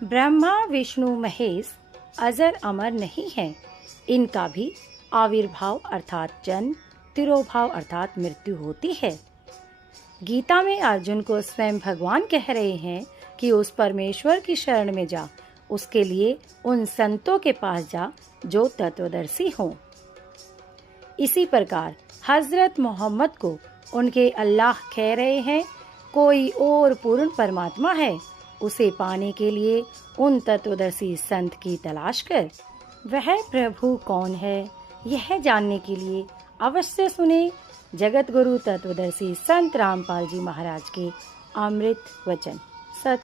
ब्रह्मा विष्णु महेश अजर अमर नहीं है, इनका भी आविर्भाव अर्थात जन्म, तिरोभाव अर्थात मृत्यु होती है। गीता में अर्जुन को स्वयं भगवान कह रहे हैं कि उस परमेश्वर की शरण में जा, उसके लिए उन संतों के पास जा जो तत्वदर्शी हों। इसी प्रकार हजरत मोहम्मद को उनके अल्लाह कह रहे हैं, कोई और पूर्ण परमात्मा है, उसे पाने के लिए उन तत्वदर्शी संत की तलाश कर। वह प्रभु कौन है, यह जानने के लिए अवश्य सुने जगत गुरु तत्वदर्शी संत रामपाल जी महाराज के अमृत वचन। सत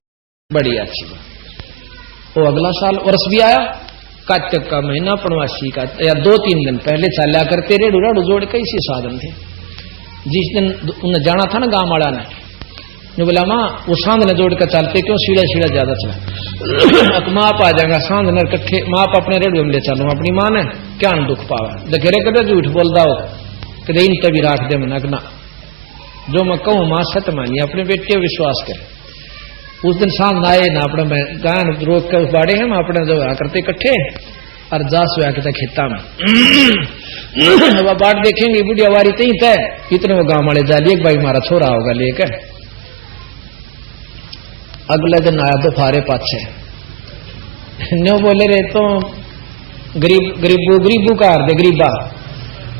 बड़ी अच्छी बात। वो अगला साल वर्ष भी आया, कार्तिक का महीना पूर्णवासी का या 2-3 दिन पहले चला करते रेडू राडू जोड़ के इसी साधन थे। जिस दिन उन्हें जाना था ना गांव वाला ने बोला माँ वो सांध ने जोड़ कर चलते क्यों, सीढ़ा सीढ़ा ज्यादा चला माप आ जाएगा सांध ने कट्ठे माप अपने रेडू में ले चलू अपनी माँ ने क्या दुख पावा देखे कदे झूठ बोलता हो कदे इन तभी राख दे मना ना जो मैं कहूँ माँ सत्य मानी अपने बेटे विश्वास करे। उस दिन सांध आए ना अपने मैं गान रोक कर बाड़े हैं अपने जो करते इकट्ठे और जास आके खेता में वह बाट देखेंगे बुढ़िया वारी तई तय इतने वो गांव वाले जाली एक भाई हमारा छोरा होगा लेकर। अगले दिन आया तो फारे पाछे न्यो बोले रे तो गरीबू का हार दे गरीबा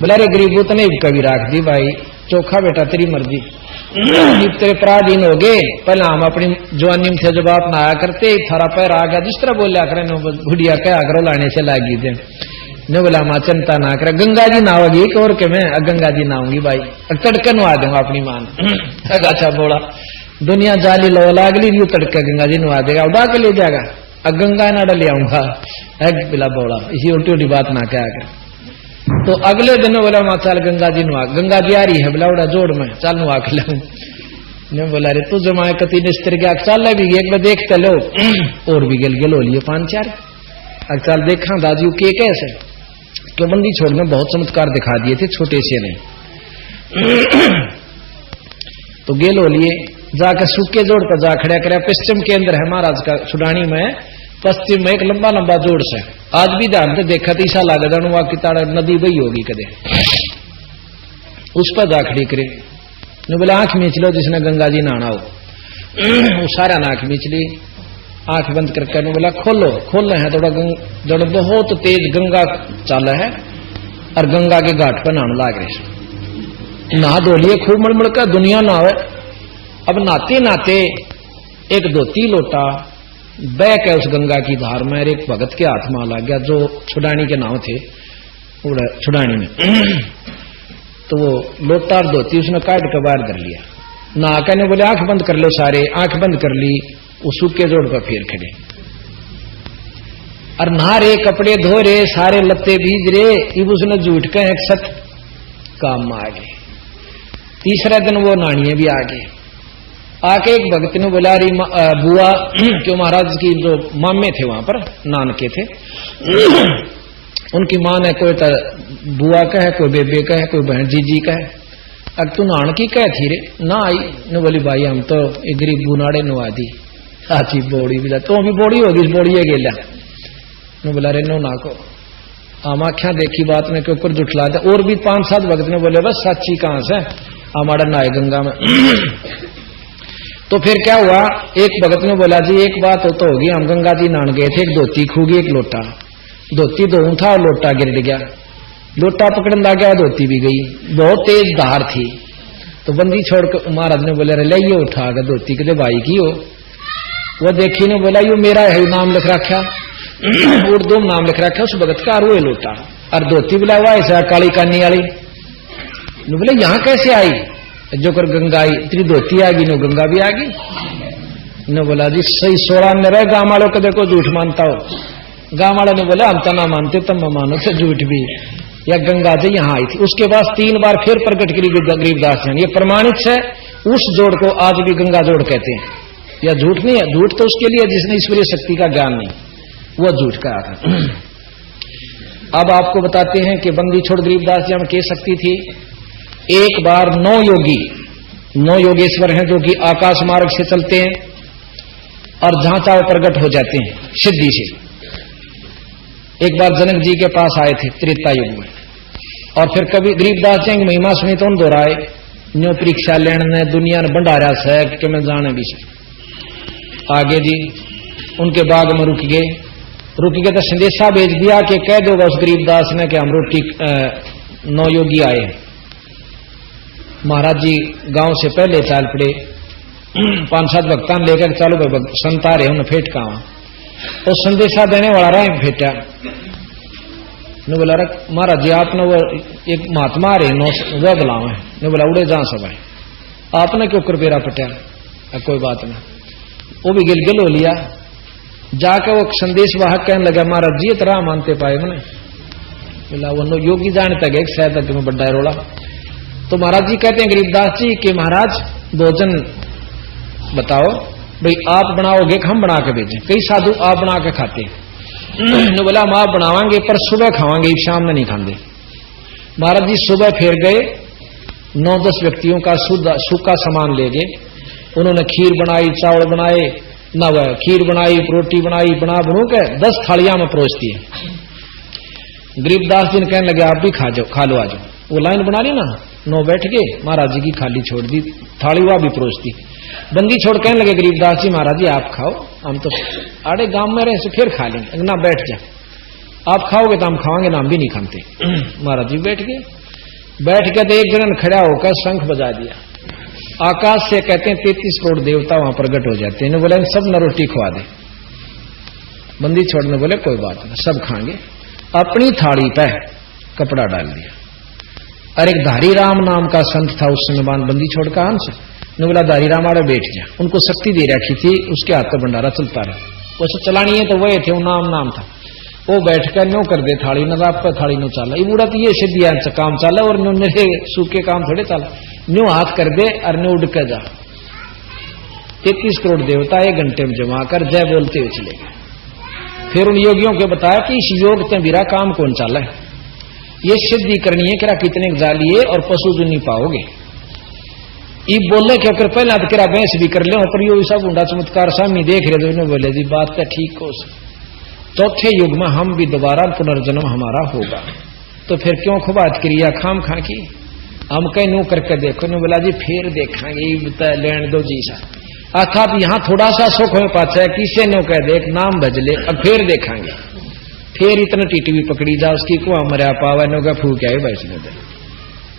बोला रे गरीबू तो नहीं कभी राख दी भाई चोखा बेटा तेरी मर्जी तेरे पराधीन हो गए। पहले हम अपनी जवानी में थे जब आप ना आया करते थारा पैर आ गया जिस तरह बोलिया करे बुढ़िया क्या करो लाने से लागी थे ने बोला माँ चिंता ना करे गंगा जी नहाओगी और के मैं गंगा जी नहाऊंगी भाई तड़के नुआ दूंगा अपनी मां अच्छा बोला दुनिया जाली लो लागली यू तड़के गंगा जी नुआ देगा उड़ा के ले जाएगा गंगा ना डले आऊंगा बिला बोला इसी उल्टी उल्टी बात ना क्या कर। तो अगले दिन बोला माँ चल गंगा जी नुआ गंगा जी आ रही है बोला उड़ा जोड़ में चल नुआ के लाऊं ने बोला रे तू जमाए कति निस्तर के चल भी एक बार देखते लो और भी गिल हो लिए 5-4 चल देखा दादी के कैसे तो बंदी छोड़ने बहुत चमत्कार दिखा दिए थे छोटे से नहीं तो गेल हो लिए जाकर सूखे जोड़ पर जा खड़ा करे पश्चिम के अंदर है महाराज का छुड़ानी में पश्चिम में एक लंबा लंबा जोड़ से आज भी ध्यान से देखा तीसा लागे जान वहां की ताड़ा नदी बही होगी कदे उस पर जा खड़ी करे ने बोला आंख मीच लो जिसने गंगा जी नहाना हो वो सारा आंख मीच ली आंख बंद करके ने बोला खोलो खोल रहे हैं थोड़ा जड़ बहुत तेज गंगा चाल है और गंगा के घाट पर नहाने लाग रहे नहा धो लिए खूब मड़मड़ का दुनिया नहावे। अब नहाते नहाते एक धोती लोटा बह के उस गंगा की धार में एक भगत के हाथ में लग गया जो छुड़ानी के नाम थे छुड़ानी में तो वो लोटा और धोती उसने काट के बाहर कर लिया नहा के ने बोले आंख बंद कर लो सारे आंख बंद कर ली वो सूखे जोड़ पर फिर खड़े और नहा रे कपड़े धो रे सारे लत्ते भीज रे इब उसने झूठ के एक सत काम में आ गए। तीसरा दिन वो नानिये भी आ गए आके एक भक्त ने बोला रही बुआ क्यों महाराज की जो मामे थे वहां पर नानके थे उनकी मां ने कोई तो बुआ का है कोई बेबे का है कोई बहन जीजी का है अब तू नान की कह थी रे ना आई ने बोली भाई हम तो एक गरीब बुनाड़े नुआ दी साची बोड़ी भी तो भी बोड़ी होगी बोड़ी है गेला ने बोला रे नो ना को हम आख्या देखी बात में के ऊपर जुटला दे और भी 5-7 भक्त ने बोले बस साची कहां से हमारा नाय गंगा में तो फिर क्या हुआ एक भगत ने बोला जी एक बात तो होगी हम गंगा जी नहान गए थे एक धोती खूगी एक लोटा धोती धोऊं था और लोटा गिर गया लोटा पकड़न लग गया धोती भी गई बहुत तेज धार थी तो बंदी छोड़कर महाराज ने बोले ले ये उठा कर धोती के भाई की हो वो देखी ने बोला यू मेरा है नाम लिख रखा उर्दू में नाम लिख रखा उस भगत का और वो लोटा और धोती बोला हुआ ऐसा काली कानी वाली बोले यहाँ कैसे आई जो कर गंगा आई इतनी धोती आ गई नो गंगा भी आ गई न बोला जी सही 16 में रहे गांव वालों को देखो झूठ मानता हो गांव वालों ने बोला हम तो ना मानते तुम मानो से झूठ भी या गंगा जी यहाँ आई थी। उसके बाद 3 बार फिर प्रकट करी गरीबदास जी ये प्रमाणित है उस जोड़ को आज भी गंगा जोड़ कहते हैं या झूठ नहीं है झूठ तो उसके लिए जिसने ईश्वरीय शक्ति का ज्ञान नहीं वो झूठ का था। अब आपको बताते हैं कि बंदी छोड़ गरीबदास जी में कह सकती थी एक बार 9 योगेश्वर हैं जो कि आकाश मार्ग से चलते हैं और जहां चाहे प्रकट हो जाते हैं सिद्धि से। एक बार जनक जी के पास आए थे त्रेता युग में, और फिर कभी गरीबदास जी की महिमा सुनी तो उन दोहराए न्यो परीक्षा लेने दुनिया ने भंडारा से कि मैं जाने भी से आगे जी उनके बाग में रुक गए तो संदेशा भेज दिया कि कह दोगा उस गरीबदास ने कि हम रोटी 9 योगी आए। महाराज जी गांव से पहले चाल पड़े, 5-7 भक्तान लेकर चालू भाई संत आ रहे उन्हें फेट कहा तो संदेशा देने वाला रहा फेटा ने बोला महाराज जी आपने वो एक महात्मा आ रहे वह बुलाओ है ने बोला उड़े जहां सब आए आपने क्यों कृपेरा पटा कोई बात नहीं। वो भी गिल हो लिया जाके वो संदेश वाहक कहने लगा महाराज जी तरह मानते पाए मैंने बोला वो योगी जानता गए शायद तक में बड्डा रोला। तो महाराज जी कहते हैं गरीबदास जी कि महाराज भोजन बताओ भाई आप बनाओगे कि हम बना के भेजें। कई साधु आप बना के खाते ने बोला हम आप बनावांगे पर सुबह खावांगे शाम में नहीं खाते। महाराज जी सुबह फिर गए 9-10 व्यक्तियों का सूखा सामान ले गए। उन्होंने खीर बनाई चावल बनाए ना वह खीर बनाई रोटी बनाई बनू के 10 थालियां में परोसती है। गरीबदास जी ने कहने लगे आप भी खा लो आ जाओ। वो लाइन बना ली ना 9 बैठ गए महाराज जी की खाली छोड़ दी थाली वह भी परोसती। बंदी छोड़ कहने लगे गरीबदास जी महाराज जी आप खाओ हम तो आड़े गांव में रहे से फिर खा लेंगे ना बैठ जा आप खाओगे तो हम खाओगे ना हम भी नहीं खाते। महाराज जी बैठ गए तो एक जन खड़ा होकर शंख बजा दिया। आकाश से कहते हैं 33 करोड़ देवता वहां प्रकट हो जाते हैं। बोले सब न रोटी खवा दे। बंदी छोड़ने बोले कोई बात नहीं सब खाएंगे। अपनी थाली पे कपड़ा डाल दिया। और एक धारी राम नाम का संत था उस समय बंदी छोड़ का हंस ने बोला धारी राम आड़े बैठ जा। उनको शक्ति दे रखी थी उसके हाथ का भंडारा चलता रहा वैसे चलानी है तो वही थे वो नाम था। वो बैठ कर न्यो कर दे थाली न आप थाली नो चाला ये बूढ़ा तो ये सिद्धिया काम चाला और मेरे सूखे काम थोड़े चाला न्यू हाथ कर दे और न्यू उड़ कर जा। 33 करोड़ देवता 1 घंटे में जमा कर जय बोलते हुए चले गए। फिर उन योगियों को बताया कि इस योग से मेरा काम कौन चाला है ये सिद्धि करनी है कि कितने जालिए और पशु जो नहीं पाओगे। ये बोले कि अगर पहला तो किरा भैंस भी कर ले पर यो सब ऊंडा चमत्कार सामने देख रहे थे बोले जी बात तो ठीक हो। चौथे युग में हम भी दोबारा पुनर्जन्म हमारा होगा तो फिर क्यों खुबात क्रिया खाम खा की हम कहीं नू करके देखो ने बोला जी फिर देखेंगे लेन दो जी सा अर्थात यहाँ थोड़ा सा सुख हो पाता है किसे नो कह देख नाम भजले अब फिर देखेंगे फिर इतना टीटी भी पकड़ी जा उसकी कुआ मरिया पावा नो का फूक आए वैसे दे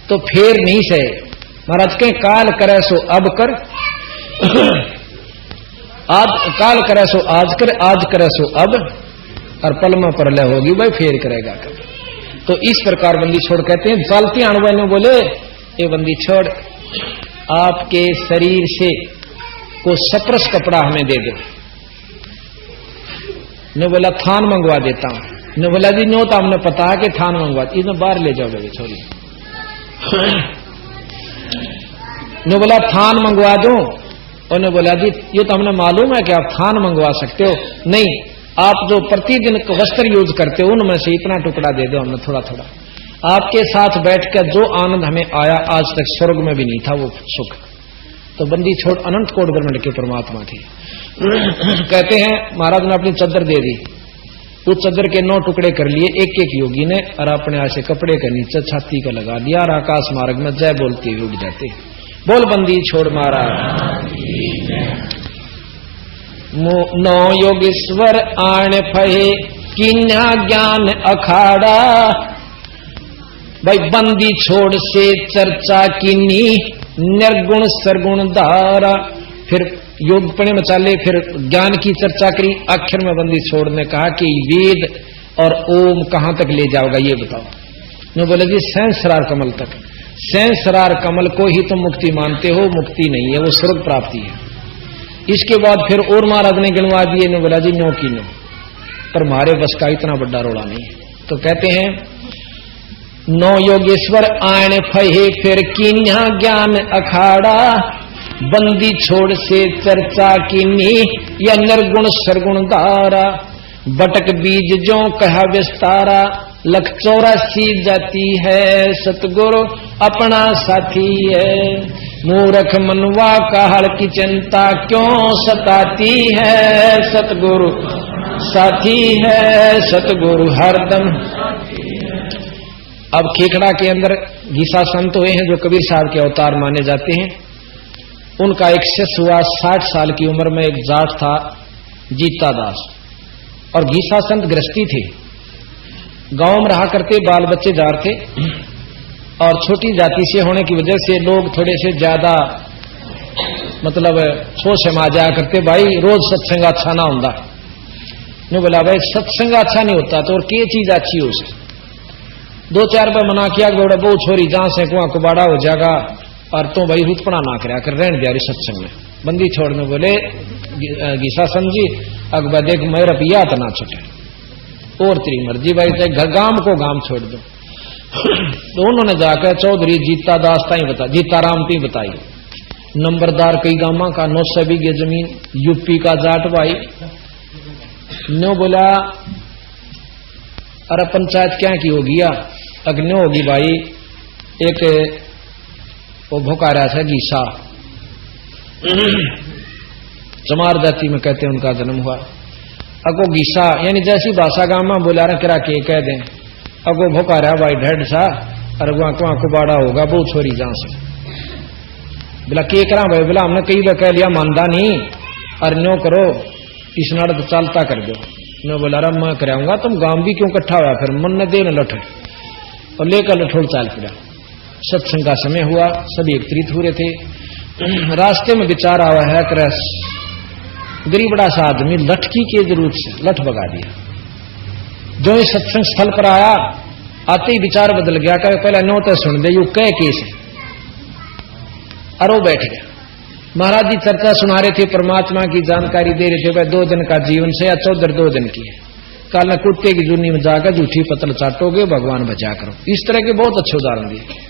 तो फिर नहीं से महाराज के काल करे सो अब कर आज काल करे सो आज करे सो अब और पल में परलय होगी भाई फेर करेगा कभी। तो इस प्रकार बंदी छोड़ कहते हैं चालती अणुआ ने बोले ये बंदी छोड़ आपके शरीर से को सप्रस कपड़ा हमें दे दो। ने बोला थान मंगवा देता हूं। ने बोला जी नो तो हमने पता है कि थान मंगवा इन्हें बाहर ले जाओ बेबी छोड़ी। ने बोला थान मंगवा दो और ने बोला जी ये तो हमने मालूम है कि आप थान मंगवा सकते हो नहीं आप जो प्रतिदिन वस्त्र यूज करते हो उनमें से इतना टुकड़ा दे दो हमने थोड़ा थोड़ा। आपके साथ बैठकर जो आनंद हमें आया आज तक स्वर्ग में भी नहीं था वो सुख। तो बंदी छोड़ अनंत कोट ब्रह्मांड के परमात्मा थे। कहते हैं महाराज ने अपनी चद्दर दे दी उस चद्दर के 9 टुकड़े कर लिए एक योगी ने और अपने ऐसे कपड़े के नीचे छाती का लगा दिया और आकाश मार्ग में जय बोलते हुए उड़ जाते। बोल बंदी छोड़ महाराज 9 योगेश्वर आण फहे किन्हा ज्ञान अखाड़ा। भाई बंदी छोड़ से चर्चा किन्नी निर्गुण सरगुण धारा। फिर योग पढ़े में चाले फिर ज्ञान की चर्चा करी। आखिर में बंदी छोड़ ने कहा कि वेद और ओम कहां तक ले जाओगा ये बताओ। ने बोले जी सहस्रार कमल तक। सहस्रार कमल को ही तुम मुक्ति मानते हो मुक्ति नहीं है वो स्वर्ग प्राप्ति है। इसके बाद फिर और महाराज ने गिनवा दिए। ने बोला जी नो की नो पर मारे बस का इतना बड़ा रोड़ा नहीं है। तो कहते हैं 9 योगेश्वर आण फहे फिर किन्हा ज्ञान अखाड़ा। बंदी छोड़ से चर्चा किन्नी या निर्गुण सरगुण धारा। बटक बीज जो कहा विस्तारा 184 जाती है सतगुरु अपना साथी है। मूर्ख मनवा काहल की चिंता क्यों सताती है, सतगुरु साथी है, सतगुरु हरदम। अब खेखड़ा के अंदर गीसा संत हुए हैं जो कबीर साहब के अवतार माने जाते हैं। उनका एक शिष्य हुआ 60 साल की उम्र में, एक जाट था जीता दास, और गीसा संत गृहस्थी थे, गांव में रहा करते, बाल बच्चे जार थे, और छोटी जाति से होने की वजह से लोग थोड़े से ज्यादा मतलब सोच समा जाया करते, भाई रोज सत्संग अच्छा ना होता। ने बोला भाई सत्संग अच्छा नहीं होता तो और क्या चीज अच्छी हो उसे। 2-4 बार मना किया कि बेटा बहुत छोरी जहां से कुआं कुबाड़ा हो जाएगा, और तो भाई रुतपड़ा ना कराया कर, रहने दिया सत्संग में। बंदी छोड़ने बोले गीसा संत जी, अकबर देख मेरा पिया तो ना छुटे, और तेरी मर्जी भाई, चाहे गांव को गांव छोड़ दो। तो उन्होंने जाकर चौधरी जीता दास ताई बता, जीताराम ती बताई, नंबरदार कई गांव का 900 बीघे जमीन, यूपी का जाट भाई। नो बोला अरे पंचायत क्या की होगी, अग्नि होगी भाई, एक वो भोका रहा था गीसा, चमार जाति में कहते हैं उनका जन्म हुआ। अगो गीसा यानी जैसी भाषा गांव में बोला रहा करा के कह दें, अगो भोका रहा भाई ढेड सा, अरे वहां कुआं कुबाड़ा होगा बहुत छोरी जहां से। बोला के करा भाई, बोला हमने कई बार कह लिया मानदा नहीं, अरे नो करो इस नाड़ तो चालता कर दो। नो बोला रहा मैं कराऊंगा, तुम गांव भी क्यों इकट्ठा हुआ, फिर मन ने दे न लठ, और लेकर लठोड़ चाल पड़ा। सत्संग का समय हुआ, सभी एकत्रित हो रहे थे। रास्ते में विचार आवा है क्रस, गरीबड़ा सा आदमी लठकी के जरूरत से लठ भगा दिया। जो इस सत्संग स्थल पर आया, आते ही विचार बदल गया, कहे पहले नो तो सुन दे, यू कह केस है, अरो बैठ गया। महाराज जी चर्चा सुना रहे थे, परमात्मा की जानकारी दे रहे थे, भाई 2 दिन का जीवन से या 14 2 दिन की है, कल न कुत्ते की जुनी में जाकर झूठी पतल चाटोगे, भगवान बचा करो। इस तरह के बहुत अच्छे उदाहरण दिए।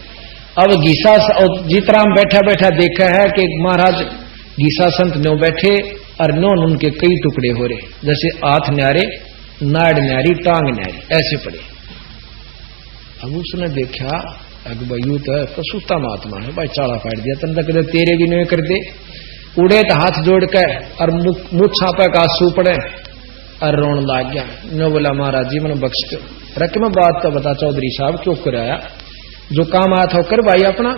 अब गीसा और जीतराम बैठा बैठा देखा है कि महाराज गीसा संत नो बैठे और नोन उनके कई टुकड़े हो रहे, जैसे हाथ न्यारे, नाड़ न्यारी, टांग न्यारी, ऐसे पड़े। अब उसने देखा भाई यू तो पशुता महात्मा है, भाई चाड़ा फाड़ दिया, तन तक तेरे भी नहीं कर दे। उड़े तो हाथ जोड़ कर और मुछा पे का आंसू पड़े और रोन लाग गया। नो बोला महाराज जी मैंने बख्श दो, रख में बात तो बता चौधरी साहब क्यों कराया, जो काम आया था वो कर भाई अपना,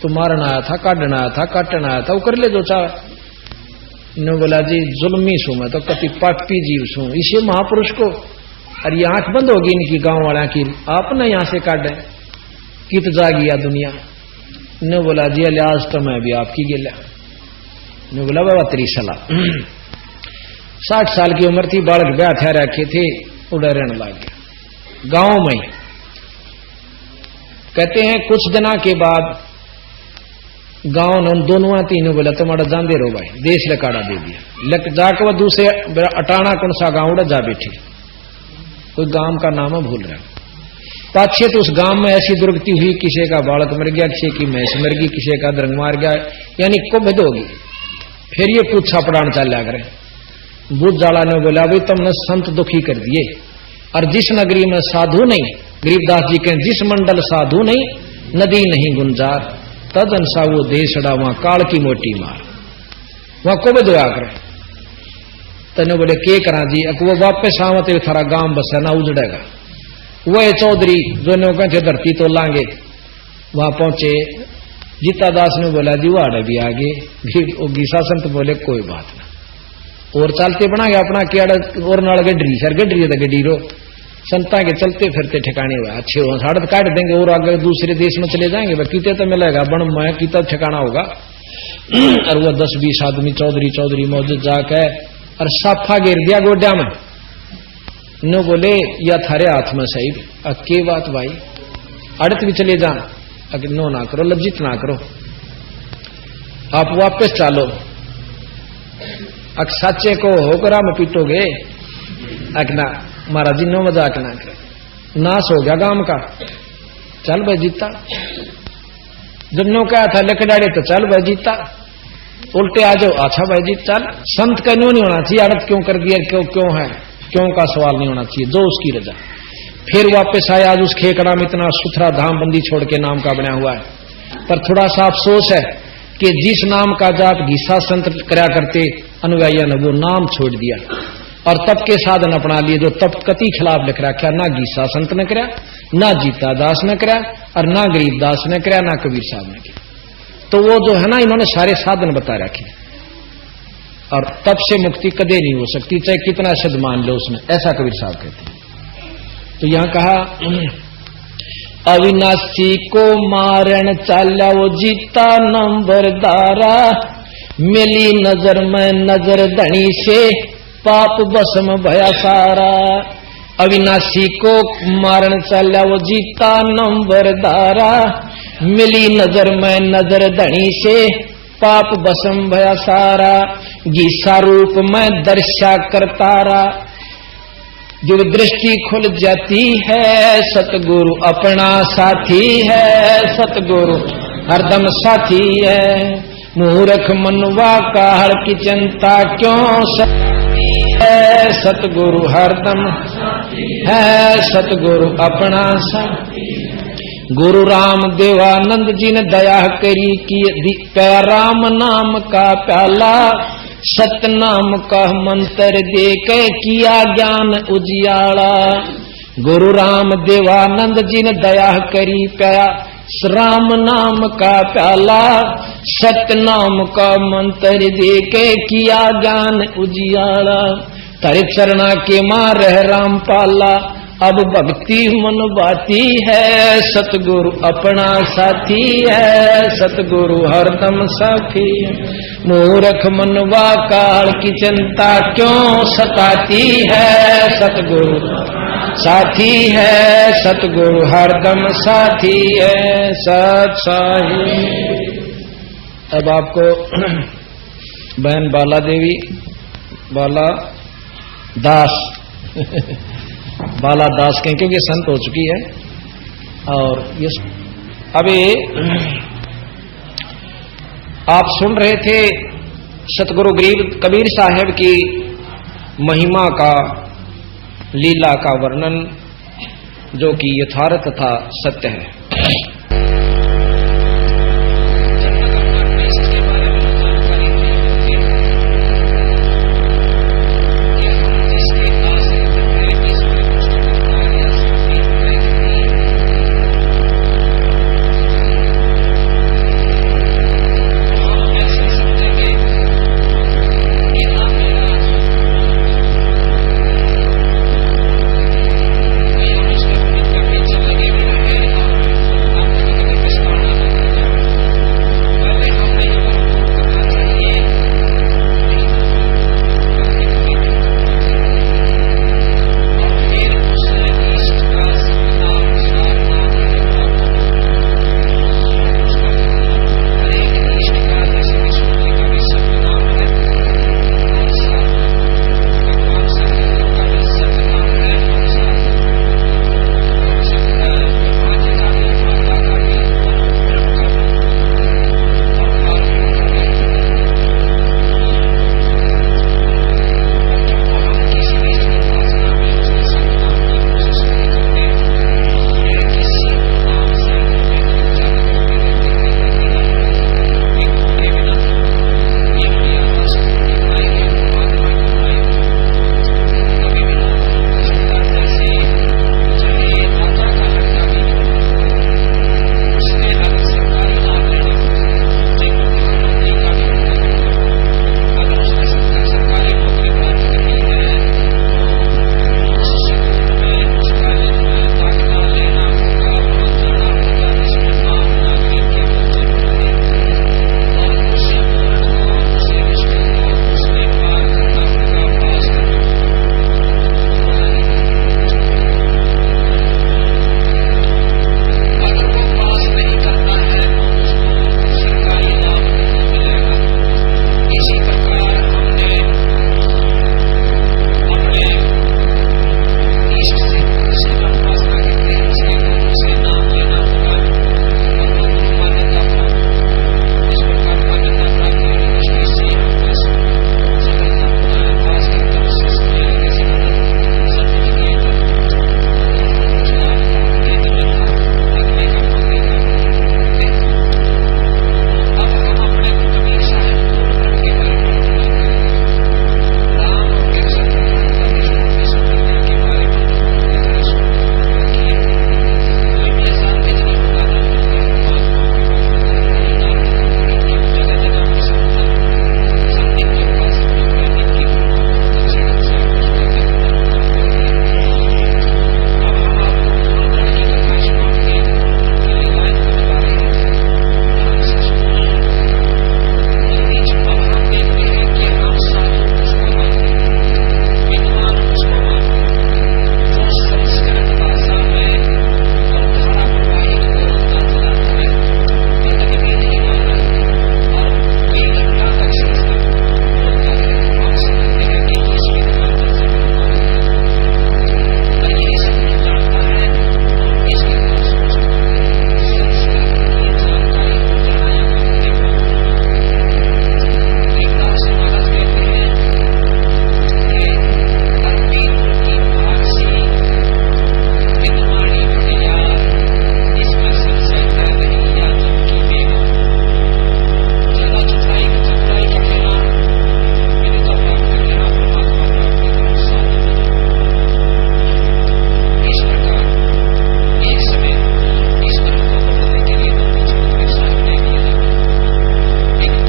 तो मारना आया था, काटना आया था, काटना आया था, वो कर ले जो चाहे। नो बोला जी जुल्मी सू, मैं तो कति पापी जीव सू, इसे महापुरुष को, और ये आंख बंद होगी इनकी गांव वाला की, आप ना यहां से काट दें, कित जागी या दुनिया। ने बोला जी आज तो मैं भी आपकी गिला। ने बोला बाबा तेरी सलाह। 60 साल की उम्र थी, बालक ब्याह थे रखे थे, उड़ा रहने लग गया गांव में। कहते हैं कुछ दिना के बाद गांव ने दोनों तीनों बोला तुम्हारा जान दे रो भाई, देश लकाड़ा दे दिया, लक जाकर वह दूसरे अटाना कौन सा गांव उड़ा जा बैठे, कोई गांव का नाम भूल रहा। पाछे तो उस गांव में ऐसी दुर्गति हुई, किसी का बालक मर गया, किसी की भैंस मर गई, किसी का दरंग मार गया, यानी कुबद होगी। फिर ये पूछा पड़ान चल जा करे। बुद्ध जाला ने बोला भाई तुमने संत दुखी कर दिए, और जिस नगरी में साधु नहीं, गरीबदास जी के जिस मंडल साधु नहीं, नदी नहीं गुंजार, तदन सा वो देशड़ा वहां काल की मोटी मार, वहां कुबद हुआ करे। तने बोले के करा जी, वो वापस आवत थारा गांव बसा ना उजड़ेगा। वह चौधरी जो ने कहते धरती तो लांगे, वहां पहुंचे। जीता दास ने बोला जी वो आड़े भी आगे। गीसा संत बोले कोई बात ना, और चलते बना गया अपना केड़ा और नाल गड्ढरी सर गड्ढरी तो गड्ढी रो, संता के चलते फिरते ठिकाने हुआ अच्छे हो, साढ़ काट देंगे और आगे दूसरे देश में चले जाएंगे, कीते तो मिलेगा बन में कीता ठिकाना होगा। और वह 10-20 आदमी चौधरी मौजूद जाके और साफा गिर दिया गोड्या में। न बोले या थारे हाथ में सही, के बात भाई अड़त भी चले जा, नो ना करो, लज्जित ना करो, आप वापस चालो, अक साचे को होकर में पीटोगे, अकना महाराज जी नो मजाक ना करे, नाश हो गया गांव का, चल भाई जीता। जब नो कहा था लकड़ाड़े तो चल भाई जीता, उल्टे आ जाओ, अच्छा भाई जी चल। संत का नो नहीं होना चाहिए, अड़त क्यों कर दिया, क्यों है, क्यों का सवाल नहीं होना चाहिए, जो उसकी रजा। फिर वापस आया, आज उस खेकड़ा में इतना सुथरा धाम बंदी छोड़ के नाम का बना हुआ है। पर थोड़ा सा अफसोस है कि जिस नाम का जाप घीसा संत करा करते अनुयायियों ने वो नाम छोड़ दिया और तप के साधन अपना लिए, जो तप कति खिलाफ लिख रखा। ना घीसा संत ने करा, ना जीता दास ने करा, और ना गरीब दास ने करा, ना कबीर साहब ने किया। तो वो जो है ना, इन्होंने सारे साधन बता रखे, और तप से मुक्ति कदे नहीं हो सकती, चाहे कितना शब्द मान लो उसने, ऐसा कबीर साहब कहते हैं। तो यहां कहा अविनाशी को मारण चाल्या वो जीता नंबरदारा, मिली नजर में नजर धनी से पाप भस्म भया सारा। अविनाशी को मारण चाल्या वो जीता नंबरदारा, मिली नजर में नजर धनी से पाप भस्म भया सारा। गीसा रूप में दर्शा करतारा, जब दृष्टि खुल जाती है सतगुरु अपना साथी है, सतगुरु हरदम साथी है। मूर्ख मनवा काल की चिंता क्यों सताती है, सतगुरु हरदम है, सतगुरु अपना साथी। गुरु राम देवानंद जी ने दया करी कि राम नाम का प्याला, सतनाम का मंत्र दे के किया ज्ञान उजियाला। गुरु राम देवानंद जी ने दया करी प्या राम नाम का प्याला, सतनाम का मंत्र दे के किया ज्ञान उजियाला। तेरे चरणा के मार राम पाला, अब भक्ति मन बाती है, सतगुरु अपना साथी है, सतगुरु हरदम साथी है। मूर्ख मनवा काल की चिंता क्यों सताती है, सतगुरु साथी है, सतगुरु हरदम साथी है, सत्साही। अब आपको बहन बाला देवी, बाला दास बाला दास कहें क्योंकि संत हो चुकी है। और ये अभी आप सुन रहे थे सतगुरु गरीब कबीर साहब की महिमा का, लीला का वर्णन, जो कि यथार्थ तथा सत्य है।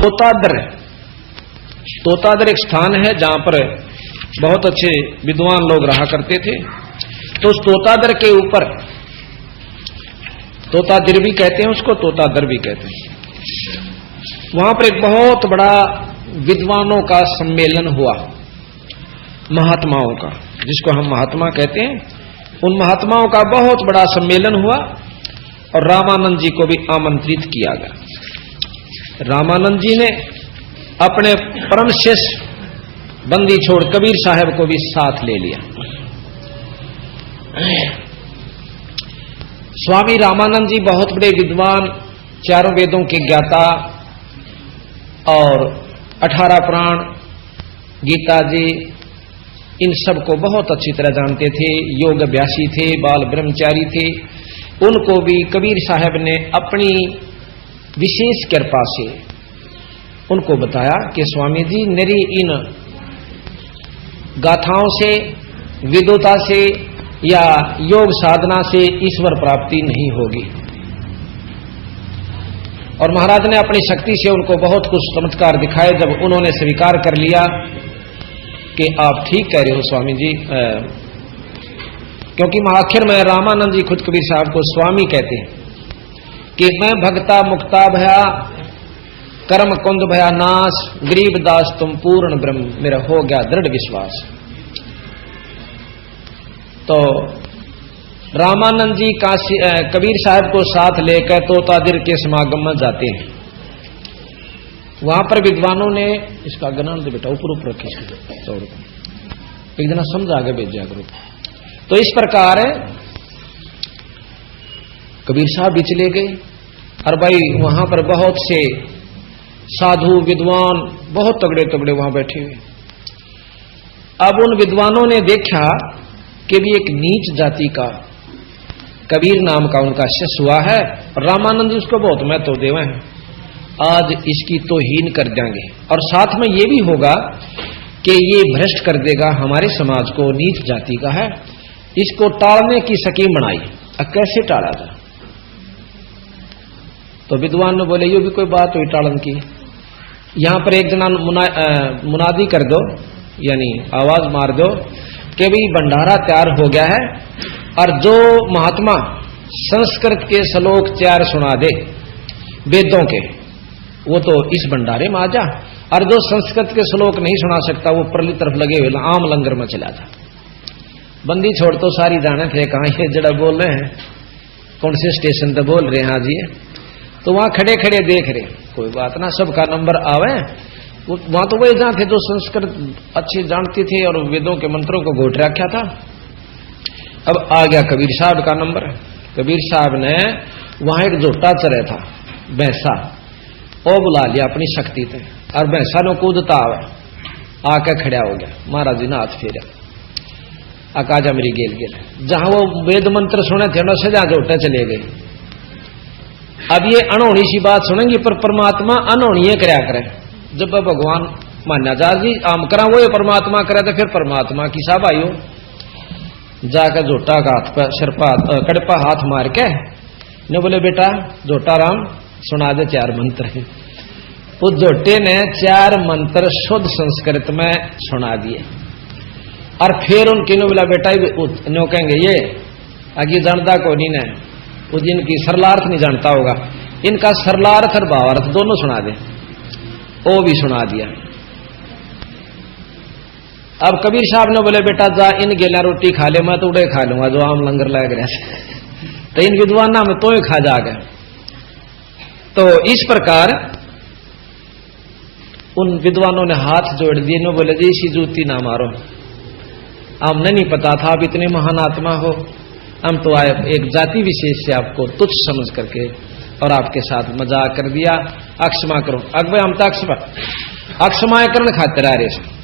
तोतादर, तोतादर एक स्थान है जहां पर बहुत अच्छे विद्वान लोग रहा करते थे। तो उस तोतादर के ऊपर, तोतादर भी कहते हैं उसको, तोतादर भी कहते हैं, वहां पर एक बहुत बड़ा विद्वानों का सम्मेलन हुआ, महात्माओं का, जिसको हम महात्मा कहते हैं। उन महात्माओं का बहुत बड़ा सम्मेलन हुआ और रामानंद जी को भी आमंत्रित किया गया। रामानंद जी ने अपने परम शिष्य बंदी छोड़ कबीर साहब को भी साथ ले लिया। स्वामी रामानंद जी बहुत बड़े विद्वान, चारों वेदों के ज्ञाता और 18 पुराण, गीता जी, इन सब को बहुत अच्छी तरह जानते थे। योग अभ्यासी थे, बाल ब्रह्मचारी थे। उनको भी कबीर साहब ने अपनी विशेष कृपा से उनको बताया कि स्वामी जी, मेरी इन गाथाओं से, विद्वता से या योग साधना से ईश्वर प्राप्ति नहीं होगी। और महाराज ने अपनी शक्ति से उनको बहुत कुछ चमत्कार दिखाए। जब उन्होंने स्वीकार कर लिया कि आप ठीक कह रहे हो स्वामी जी, क्योंकि आखिर में रामानंद जी खुद कबीर साहब को स्वामी कहते हैं कि मैं भक्ता मुक्ता भया, कर्म कुंद भया नाश, गरीब दास तुम पूर्ण ब्रह्म, मेरा हो गया दृढ़ विश्वास। तो रामानंद जी कबीर साहब को साथ लेकर तोतादिर के समागम में जाते हैं। वहां पर विद्वानों ने, इसका गणन दे बेटा, ऊपर ऊपर रखी, एक जना समझा के भेजा करो। तो इस प्रकार कबीर साहब भी चले गए और भाई वहां पर बहुत से साधु विद्वान बहुत तगड़े तगड़े वहां बैठे हुए। अब उन विद्वानों ने देखा कि भी एक नीच जाति का कबीर नाम का उनका शिष्य हुआ है और रामानंद जी उसको बहुत महत्व देवे हैं, आज इसकी तौहीन कर देंगे और साथ में ये भी होगा कि ये भ्रष्ट कर देगा हमारे समाज को, नीच जाति का है, इसको टालने की स्कीम बनाई। अब कैसे टाला जाए? तो विद्वान ने बोले ये भी कोई बात हुई टालन की, यहां पर एक जना मुनादी कर दो, यानी आवाज मार दो कि भाई भंडारा तैयार हो गया है और जो महात्मा संस्कृत के श्लोक 4 सुना दे वेदों के, वो तो इस भंडारे में आ जा, और जो संस्कृत के श्लोक नहीं सुना सकता वो परली तरफ लगे हुए आम लंगर में चला जा। बंदी छोड़ तो सारी जाने थे कहां ये जड़ा बोल रहे हैं, कौन से स्टेशन पे बोल रहे हैं आज ये, तो वहां खड़े खड़े देख रहे, कोई बात ना, सबका नंबर आवे। वहां तो वही जहां थे जो संस्कृत अच्छे जानते थे और वेदों के मंत्रों को घोट रखा था। अब आ गया कबीर साहब का नंबर। कबीर साहब ने वहां एक जोटा चरे था भैंसा, वो बुला लिया अपनी शक्ति से और भैंसा ने कूदता आवे, आके खड़ा हो गया। महाराज जी ने हाथ फेरा, आकाजा मेरी गेल गेल, जहां वो वेद मंत्र सुने थे ना से जहां जोटे चले गए। अब ये अनहोनी सी बात सुनेंगे पर परमात्मा अनहोनी करया करे। जब भगवान मान्या जा जी आम करा वो परमात्मा करे तो फिर परमात्मा की सा भाई हो, जाकर जोटा का हाथ पर सिर पर कड़पा हाथ मार के ने बोले बेटा जोटा राम सुना दे 4 मंत्र। उस जोटे ने 4 मंत्र शुद्ध संस्कृत में सुना दिए और फिर उनकी ने बोला बेटा नो कहेंगे ये आगे जानता को नहीं ने, वो जिनकी सरलार्थ नहीं जानता होगा, इनका सरलार्थ और भावार्थ दोनों सुना दे। वो भी सुना दिया। अब कबीर साहब ने बोले बेटा जा इन गेला रोटी खा ले, मैं तो उड़े खा लूंगा जो आम लंगर लग रहा तो इन विद्वान में तो ही खा जा गए। तो इस प्रकार उन विद्वानों ने हाथ जोड़ दिए, ने बोले जी इसी जूती ना मारो, हमने नहीं पता था आप इतने महान आत्मा हो, हम तो आए एक जाति विशेष से आपको तुच्छ समझ करके और आपके साथ मजाक कर दिया, अक्षमा करो। अकबे हम तो अक्षमा करण खातिर आ रहे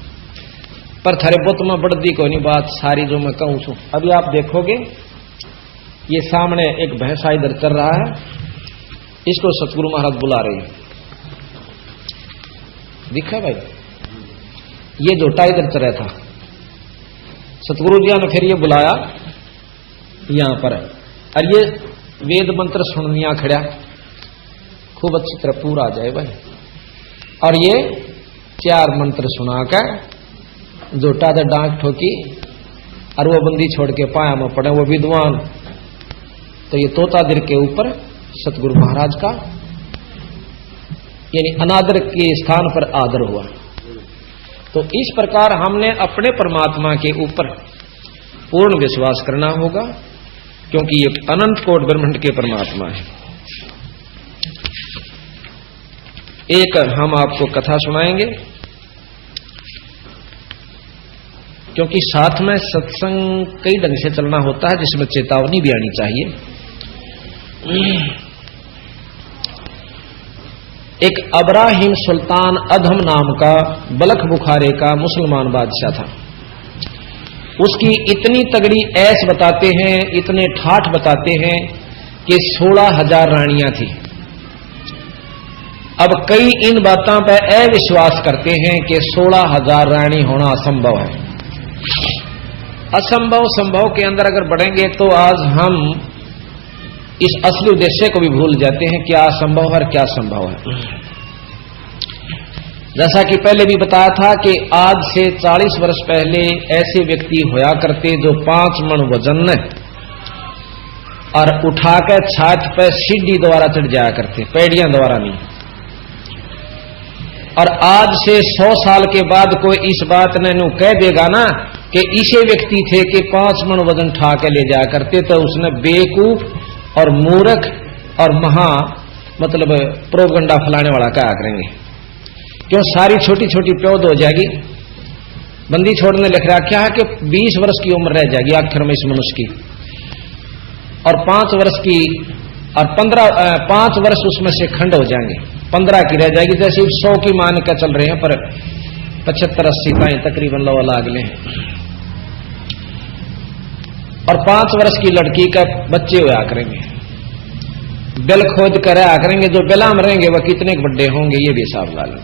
पर थारे बुत में बढ़ती कोई नहीं बात सारी जो मैं कहूं छू। अभी आप देखोगे ये सामने एक भैंसा इधर चल रहा है, इसको सतगुरु महाराज बुला रहे हैं, दिखा भाई ये जोटा इधर चल रहा था, सतगुरु जी ने फिर ये बुलाया यहां पर और ये वेद मंत्र सुनिया खड़ा खूब अच्छी तरह पूरा आ जाए भाई। और ये 4 मंत्र सुनाकर जोटा दे डांक ठोकी और वो बंदी छोड़ के पाया में पड़े वो विद्वान। तो ये तोतादिर के ऊपर सतगुरु महाराज का यानी अनादर के स्थान पर आदर हुआ। तो इस प्रकार हमने अपने परमात्मा के ऊपर पूर्ण विश्वास करना होगा, क्योंकि ये अनंत कोट ब्रह्मांड के परमात्मा है। एक हम आपको कथा सुनाएंगे, क्योंकि साथ में सत्संग कई ढंग से चलना होता है, जिसमें चेतावनी भी आनी चाहिए। एक अब्राहिम सुल्तान अधम नाम का बलख बुखारे का मुसलमान बादशाह था। उसकी इतनी तगड़ी ऐस बताते हैं, इतने ठाठ बताते हैं कि 16,000 रानियां थी। अब कई इन बातों पर अविश्वास करते हैं कि 16,000 रानी होना असंभव है। असंभव संभव के अंदर अगर बढ़ेंगे तो आज हम इस असली उद्देश्य को भी भूल जाते हैं, क्या संभव है और क्या संभव है। जैसा कि पहले भी बताया था कि आज से 40 वर्ष पहले ऐसे व्यक्ति होया करते जो 5 मन वजन और उठाकर छात पर सीढ़ी द्वारा चढ़ जाया करते, पैड़ियां द्वारा नहीं। और आज से 100 साल के बाद कोई इस बात ने नु कह देगा ना कि इसे व्यक्ति थे कि 5 मन वजन उठा के ले जाया करते, तो उसने बेवकूफ और मूर्ख और महा मतलब प्रोपगंडा फैलाने वाला क्या करेंगे। क्यों सारी छोटी छोटी प्योद हो जाएगी। बंदी छोड़ने लिख रखा है कि 20 वर्ष की उम्र रह जाएगी आखिर में इस मनुष्य की, और 5 वर्ष की और 5 वर्ष उसमें से खंड हो जाएंगे, 15 की रह जाएगी। जैसे 100 की मान के चल रहे हैं, पर 75-80 ताई तकरीबन लवा लागले हैं। और 5 वर्ष की लड़की का बच्चे हुआ करेंगे, बिल खोद कर आया करेंगे। जो बिला में रहेंगे वह कितने बड़े होंगे ये भी हिसाब ला लो।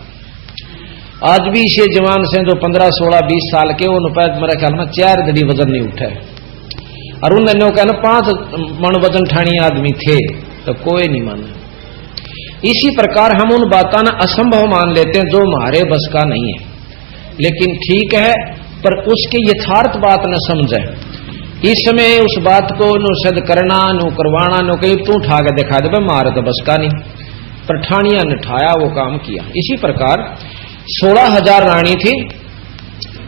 आज भी इसे जवान से जो 15, 16, 20 साल के, वो नुपैद मेरे ख्याल में 4 दड़ी वजन नहीं उठे, और उन्होंने कहना 5 मन वजन ठानी आदमी थे, तो कोई नहीं माना। इसी प्रकार हम उन बातों ने असंभव मान लेते हैं जो हमारे बस का नहीं है, लेकिन ठीक है, पर उसके यथार्थ बात न समझे। इस समय उस बात को नु सिद्ध करना, नु करवाना, नु कहीं तू उठा के दिखा दे, मारे तो बस का नहीं, पर ठानिया ने ठाया, वो काम किया। इसी प्रकार 16,000 रानी थी,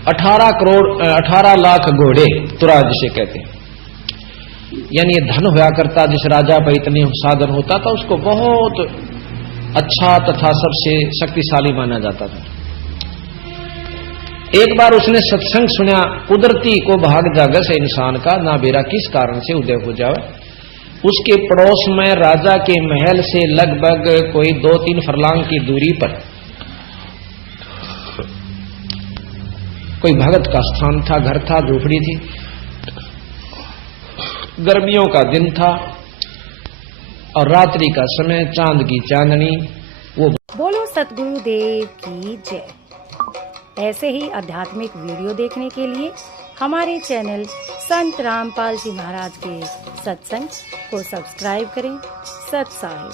18 लाख घोड़े तुरा जिसे कहते हैं, यानी ये धन हुआ करता। जिस राजा पर इतने साधन होता था उसको बहुत अच्छा तथा सबसे शक्तिशाली माना जाता था। एक बार उसने सत्संग सुना, कुदरती को भाग जागे से इंसान का ना बेरा किस कारण से उदय हो जावे। उसके पड़ोस में राजा के महल से लगभग कोई 2-3 फरलांग की दूरी पर कोई भगत का स्थान था, घर था, झोपड़ी थी। गर्मियों का दिन था और रात्रि का समय, चांद की चांदनी। वो बोलो सतगुरु देव की जय। ऐसे ही आध्यात्मिक वीडियो देखने के लिए हमारे चैनल संत रामपाल जी महाराज के सत्संग को सब्सक्राइब करें। सत साहिब।